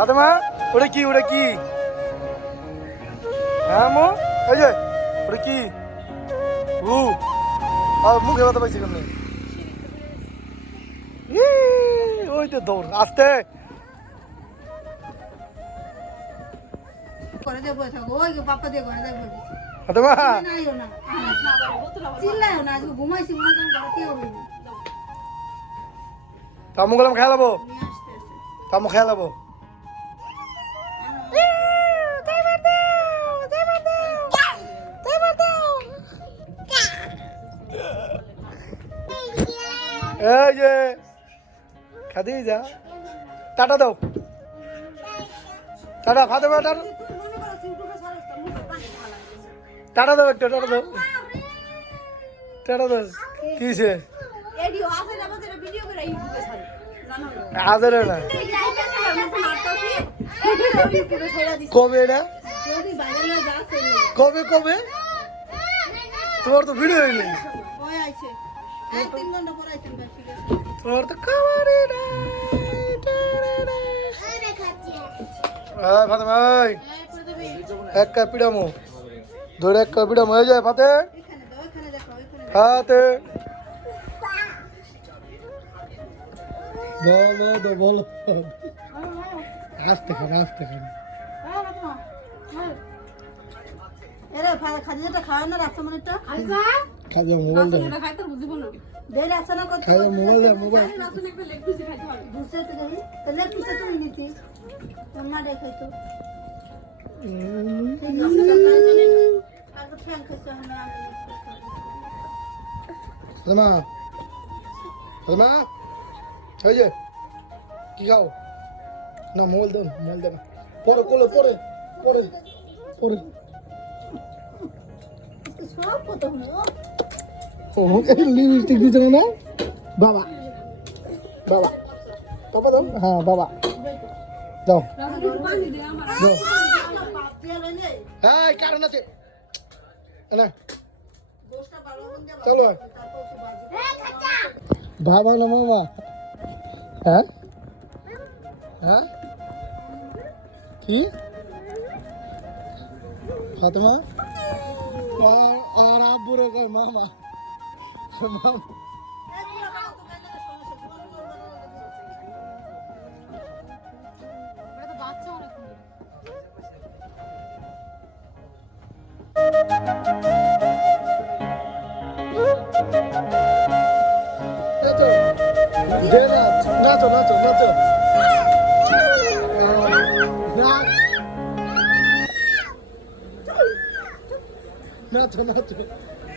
ফাতেমা ওটা কি ওটা কি? হ্যাঁ মো? এই যে ওটা কি? উ আর মুখে কথা পাইছি কেমনি? ওই তো দৌড় আস্তে। ঘরে যাব থাকো ওই পাপা দিয়ে ঘরে যাব ফাতেমা। চিল্লাইও না আজকে ঘুমাইছি মনে হয় ঘরে হবে তামু গেলাম খেলাবো নিয়ে আসতে আসতে তামু খেলাবো এই যে খাদি যা টাটা টাটা। টাটা দাও না। কবে কবে তোমার তো ভিডিও নেই ওই আইছে এই তিন ঘণ্টা পরে তোমার তো খাবারই নাই। এই ফাতেমা এই এই করে এক কাপ পিড়ামো ধরে এক কাপ পিড়ামো এই যায় ফাতে। এখানে দাও এখানে দেখো এখানে হাতে বলো তো বলো। আসতে খান আসতে খান খাদিজাটা খাওয়া না রাখছো মনেটা খাজা মোবাইল দাও। বের রাখছো না। কত খাজা মোবাইল দাও মোবাইল। বুঝতে তো দেবি তাহলে পিছে তুমি নিতি। তোমার রেখে তো। আগে ফ্যান খেতে হবে আমি ফাতেমা ফাতেমা এই যে কি খাও? না মোবাইল দাও মোবাইল দাও পরে কোলে পরে পরে পরে। কত লিপস্টিক দিতে না? বাবা। বাবা। বাবা দাও। হ্যাঁ বাবা। দাও। চলো। বাবা না মামা। হ্যাঁ? হ্যাঁ? কি? ফাতেমা? আর আর আব্বু রে কয় মামা মামা এগুলো খাওয়া তো কাইলে সমস্যা তোমার নাচো দে নাচ নাচো নাচো なとなと。